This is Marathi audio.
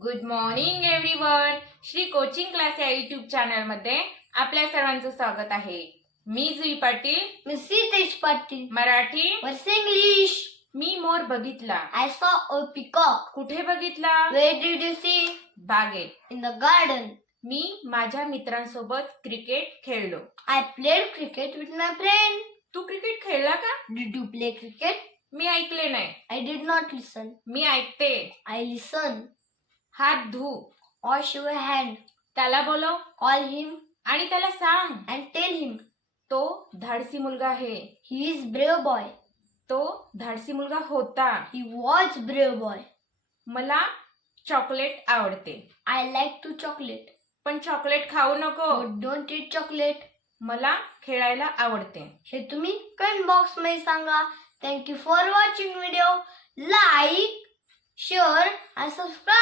Good morning everyone. Shri coaching class या युट्यूब चॅनल मध्ये आपल्या सर्वांचं स्वागत आहे. मी जुई पाटील. मी सीतेश पाटील. मराठी वर्स इंग्लिश. मी मोर बघितला. I saw a peacock. कुठे बघितला? Where did you see? बागेत. In the garden. मी माझ्या मित्रांसोबत क्रिकेट खेळलो. I played cricket with my friend. तू क्रिकेट खेळला का? Did you play cricket? मी ऐकले नाही. I did not listen. मी ऐकते. I listen. हात धु. Wash your hand. त्याला बोलव Call him आणि त्याला सांग and tell him. तो धाडसी मुलगा आहे. He is brave boy. तो धाडसी मुलगा होता. He was brave boy. मला चॉकलेट आवडते. I like to chocolate. पण चॉकलेट खाऊ नको. But don't eat chocolate. मला खेळायला आवडते. हे तुम्ही कमेंट बॉक्स मध्ये सांगा. Thank you for watching video. Like, share and subscribe.